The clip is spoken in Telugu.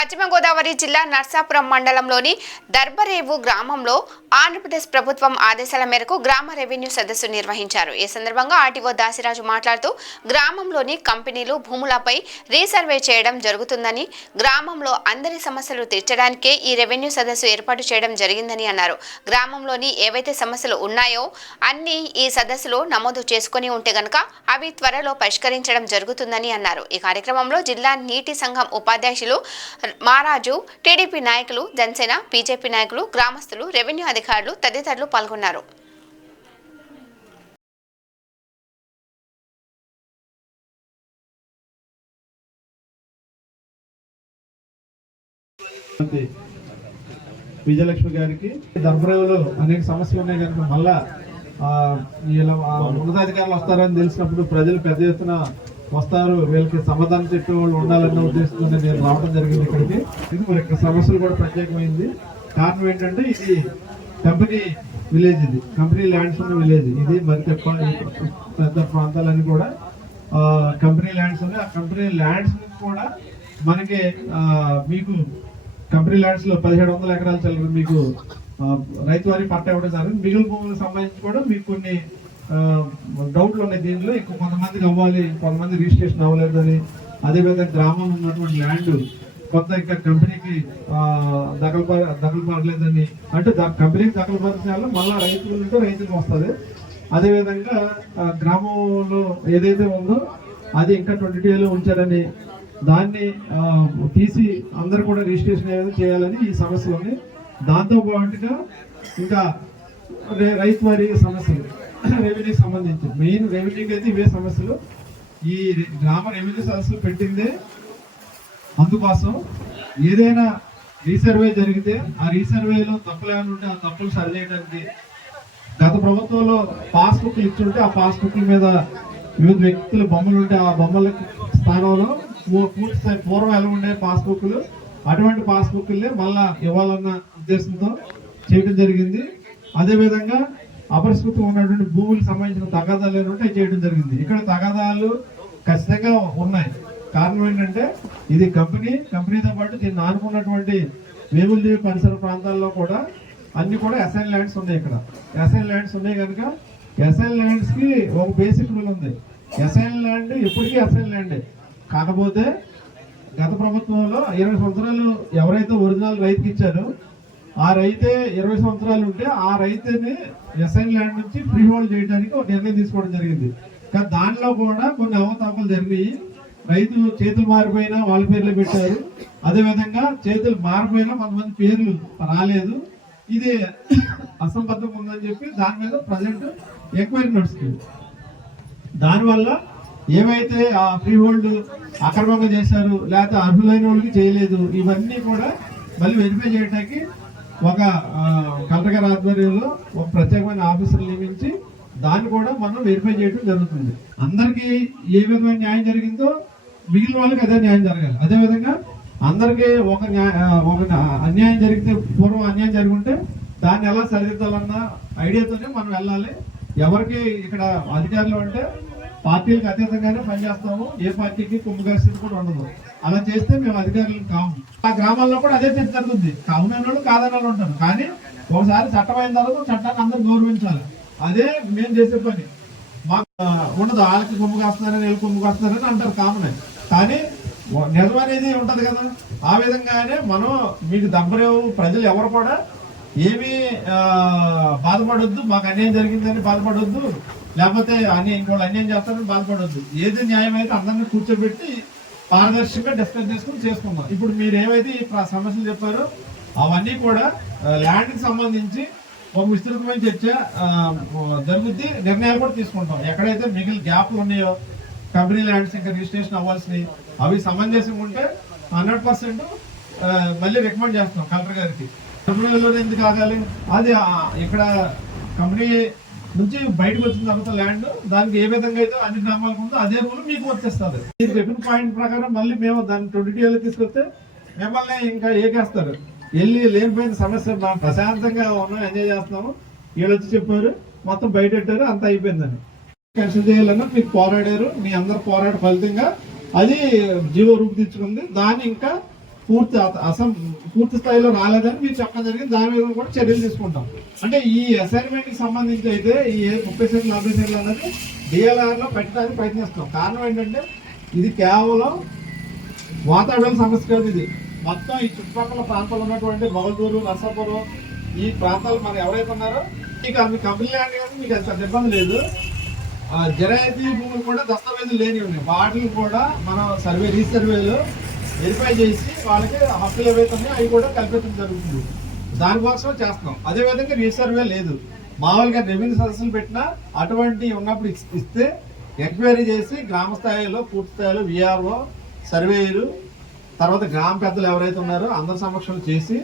పశ్చిమ గోదావరి జిల్లా నర్సాపురం మండలంలోని దర్బరేవు గ్రామంలో ఆంధ్రప్రదేశ్ ప్రభుత్వం ఆదేశాల మేరకు గ్రామ రెవెన్యూ సదస్సు నిర్వహించారు. ఈ సందర్భంగా ఆర్టీఓ దాసిరాజు మాట్లాడుతూ గ్రామంలోని కంపెనీలు భూములపై రీసర్వే చేయడం జరుగుతుందని, గ్రామంలో అందరి సమస్యలు తీర్చడానికే ఈ రెవెన్యూ సదస్సు ఏర్పాటు చేయడం జరిగిందని అన్నారు. గ్రామంలోని ఏవైతే సమస్యలు ఉన్నాయో అన్ని ఈ సదస్సులో నమోదు చేసుకుని ఉంటే గనక అవి త్వరలో పరిష్కరించడం జరుగుతుందని అన్నారు. ఈ కార్యక్రమంలో జిల్లా నీటి సంఘం ఉపాధ్యక్షులు మారాజు, టీడీపీ నాయకులు, జనసేన, బీజేపీ నాయకులు, గ్రామస్తులు, రెవెన్యూ అధికారులు తదితరులు పాల్గొన్నారు. విజయలక్ష్మి గారికి దర్బరేవులో అనేక సమస్యలు ఉన్నాయి కనుక మళ్ళా ఉన్నతాధికారులు వస్తారని తెలిసినప్పుడు ప్రజలు పెద్ద ఎత్తున వస్తారు, వీళ్ళకి సమాధానం చెప్పే వాళ్ళు ఉండాలన్న ఉద్దేశంతో నేను రావడం జరిగింది ఇక్కడికి. ఇది మరి ఇక్కడ సమస్యలు కూడా ప్రత్యేకమైంది. కారణం ఏంటంటే ఇది కంపెనీ విలేజ్, ఇది కంపెనీ ల్యాండ్స్ ఉన్న విలేజ్, ఇది మరి పెద్ద ప్రాంతాలన్నీ కూడా కంపెనీ ల్యాండ్స్ ఉన్నాయి. ఆ కంపెనీ ల్యాండ్స్ కూడా మనకి మీకు కంపెనీ ల్యాండ్స్ లో 1700 ఎకరాలు చల్లరు మీకు రైతు వారి పట్ట ఇవ్వడం జరిగింది. మిగిలిన భూములకు సంబంధించి కూడా మీకు కొన్ని డౌట్లు ఉన్నాయి. దీనిలో ఎక్కువ కొంతమందికి అవ్వాలి, కొంతమంది రిజిస్ట్రేషన్ అవ్వలేదని, అదేవిధంగా గ్రామంలో ఉన్నటువంటి ల్యాండ్ కొంత ఇంకా కంపెనీకి దఖలు పడలేదని, అంటే కంపెనీకి దఖలు పరిచాలో మళ్ళీ రైతులకు వస్తుంది. అదేవిధంగా గ్రామంలో ఏదైతే ఉందో అది ఇంకా 22లో ఉంచారని, దాన్ని తీసి అందరు కూడా రిజిస్ట్రేషన్ ఏదైనా చేయాలని ఈ సమస్యలు ఉన్నాయి. దాంతో పాటుగా ఇంకా రైతు వారి సమస్యలు, రెవెన్యూకి సంబంధించి మెయిన్ రెవెన్యూకి అయితే ఇవే సమస్యలు. ఈ గ్రామ రెవెన్యూ సమస్యలు పెట్టిందే అందుకోసం. ఏదైనా రీసర్వే జరిగితే ఆ రీసర్వేలో తప్పులు ఏమైనా ఉంటే ఆ తప్పులు సరిచేయడానికి, గత ప్రభుత్వంలో పాస్బుక్లు ఇచ్చుంటే ఆ పాస్బుక్ల మీద వివిధ వ్యక్తుల బొమ్మలు ఉంటే ఆ బొమ్మల స్థానంలో పూర్వం ఎలా ఉండే పాస్బుక్లు, అటువంటి పాస్బుక్లే మళ్ళా ఇవ్వాలన్న ఉద్దేశంతో చేయడం జరిగింది. అదేవిధంగా అపరిష్కృతం ఉన్నటువంటి భూములకు సంబంధించిన తగాదాలు ఏంటంటే చేయడం జరిగింది. ఇక్కడ తగాదాలు ఖచ్చితంగా ఉన్నాయి. కారణం ఏంటంటే ఇది కంపెనీతో పాటు దీన్ని ఆనుకున్నటువంటి వేములదేవి పరిసర ప్రాంతాల్లో కూడా అన్ని కూడా అసైన్ ల్యాండ్స్ ఉన్నాయి. ఇక్కడ అసైన్ ల్యాండ్స్ ఉన్నాయి కనుక అసైన్ ల్యాండ్స్ కి ఒక బేసిక్ రూల్ ఉంది. అసైన్ ల్యాండ్ ఎప్పటికీ అసైన్ ల్యాండే. కాకపోతే గత ప్రభుత్వంలో 20 సంవత్సరాలు ఎవరైతే ఒరిజినల్ రైతుకి ఇచ్చారో ఆ రైతే 20 సంవత్సరాలు ఉంటే ఆ రైతుని అసైన్ ల్యాండ్ నుంచి ఫ్రీ హోల్డ్ చేయడానికి ఒక నిర్ణయం తీసుకోవడం జరిగింది. కానీ దానిలో కూడా కొన్ని అవతాపాలు జరిగినాయి. రైతు చేతులు మారిపోయినా వాళ్ళ పేర్లు పెట్టారు. అదేవిధంగా చేతులు మారిపోయినా కొంతమంది పేర్లు రాలేదు. ఇది అసంబద్ధంగా ఉందని చెప్పి దాని మీద ప్రజెంట్ ఎంక్వైరీ నడుస్తుంది. దానివల్ల ఏవైతే ఆ ఫ్రీ హోల్డ్ అక్రమంగా చేశారు, లేకపోతే అర్హులైన వాళ్ళకి చేయలేదు, ఇవన్నీ కూడా మళ్ళీ వెరిఫై చేయడానికి ఒక కలెక్టర్ గారి ఆధ్వర్యంలో ఒక ప్రత్యేకమైన ఆఫీసర్ నియమించి దాన్ని కూడా మనం వెరిఫై చేయడం జరుగుతుంది. అందరికీ ఏ విధమైన న్యాయం జరిగిందో మిగిలిన వాళ్ళకి అదే న్యాయం జరగాలి. అదేవిధంగా అందరికీ ఒక అన్యాయం జరిగితే, పూర్వం అన్యాయం జరిగి ఉంటే దాన్ని ఎలా సరిదిద్దాలన్న ఐడియాతోనే మనం వెళ్ళాలి. ఎవరికి ఇక్కడ అధికారులు అంటే పార్టీలకు అతీతంగానే పనిచేస్తాము. ఏ పార్టీకి కుమ్మగారి స్థితి కూడా ఉండదు. అలా చేస్తే మేము అధికారులు కాము. ఆ గ్రామాల్లో కూడా అదే చర్చ జరుగుతుంది. కావునైన వాళ్ళు కాదని వాళ్ళు ఉంటారు. కానీ ఒకసారి చట్టమైన తర్వాత చట్టాన్ని అందరూ గౌరవించాలి. అదే మేము చేసే పని. మాకు ఉండదు వాళ్ళకి కొమ్ము కాస్తున్నారని వీళ్ళు కొమ్ము కాస్తున్నారని అంటారు కామనే. కానీ నిజం అనేది ఉంటది కదా. ఆ విధంగానే మనం మీకు దర్బరేవు ప్రజలు ఎవరు కూడా ఏమీ బాధపడొద్దు, మాకు అన్యాయం జరిగిందని బాధపడొద్దు, లేకపోతే ఇంకోళ్ళు అన్యాయం చేస్తారని బాధపడొద్దు. ఏది న్యాయం అయితే అందరినీ కూర్చోబెట్టి పారదర్శకంగా డిస్కస్ చేసుకుని చేసుకుందాం. ఇప్పుడు మీరు ఏవైతే ఈ సమస్యలు చెప్పారో అవన్నీ కూడా ల్యాండ్కి సంబంధించి ఒక విస్తృతమైన చర్చ జరుగుద్ది. నిర్ణయాలు కూడా తీసుకుంటాం. ఎక్కడైతే మిగిలిన గ్యాప్లు ఉన్నాయో కంపెనీ ల్యాండ్స్ ఇంకా రిజిస్ట్రేషన్ అవ్వాల్సినవి అవి సమంజసంగా ఉంటే 100% మళ్ళీ రికమెండ్ చేస్తాం కలెక్టర్ గారికి. కంపెనీలలో ఎందుకు ఆగాలి? అది ఇక్కడ కంపెనీ నుంచి బయటకు వచ్చిన తర్వాత ల్యాండ్ దానికి ఏ విధంగా అయితే అన్ని గ్రామాలకు ఉందో అదే రూల్ మీకు వచ్చేస్తుంది. మీరు చెప్పిన పాయింట్ ప్రకారం మళ్ళీ మేము దాన్ని 22లో తీసుకొస్తే మిమ్మల్ని ఇంకా ఏకేస్తారు. వెళ్ళి లేనిపోయిన సమస్య ప్రశాంతంగా ఉన్నాం, ఎంజాయ్ చేస్తున్నాము, వీళ్ళు వచ్చి చెప్పారు మొత్తం బయటెట్టారు, అంత అయిపోయిందని క్యాన్సిల్ చేయాలన్నా మీకు పోరాడారు. మీ అందరు పోరాట ఫలితంగా అది జీవో రూపు తెచ్చుకుంది. దాన్ని ఇంకా పూర్తి స్థాయిలో రాలేదని మీరు చెప్పడం జరిగింది. దాని మీద కూడా చర్యలు తీసుకుంటాం. అంటే ఈ అసైన్మెంట్ కి సంబంధించి అయితే ఈ 30 సెంట్లు 40 సెంట్లు అన్నది డిఎల్ఆర్ లో పెట్టడానికి ప్రయత్నిస్తాం. కారణం ఏంటంటే ఇది కేవలం వాతావరణ సమస్య కాదు. ఇది మొత్తం ఈ చుట్టుపక్కల ప్రాంతాల్లో ఉన్నటువంటి మొగల్దూరు, నర్సాపురం ఈ ప్రాంతాలు మనం ఎవరైతే ఉన్నారో మీకు కంపెనీ ల్యాండ్ కానీ మీకు అంత ఇబ్బంది లేదు. జరాయితీ భూములు కూడా దస్తావేజులు లేని ఉన్నాయి. వాటిని కూడా మనం రీసర్వేలో వెరిఫై చేసి వాళ్ళకి హక్కులు ఏవైతే ఉన్నాయో అవి కూడా కల్పించడం జరుగుతుంది. దానికోసమే చేస్తున్నాం. అదేవిధంగా రీసర్వే లేదు. మామూలుగా రెవెన్యూ సదస్సులు పెట్టినా అటువంటి ఉన్నప్పుడు ఇస్తే ఎంక్వైరీ చేసి గ్రామ స్థాయిలో పూర్తి స్థాయిలో విఆర్ఓ, సర్వేయరు, తర్వాత గ్రామ పెద్దలు ఎవరైతే ఉన్నారో అందరి సమక్షంలో చేసి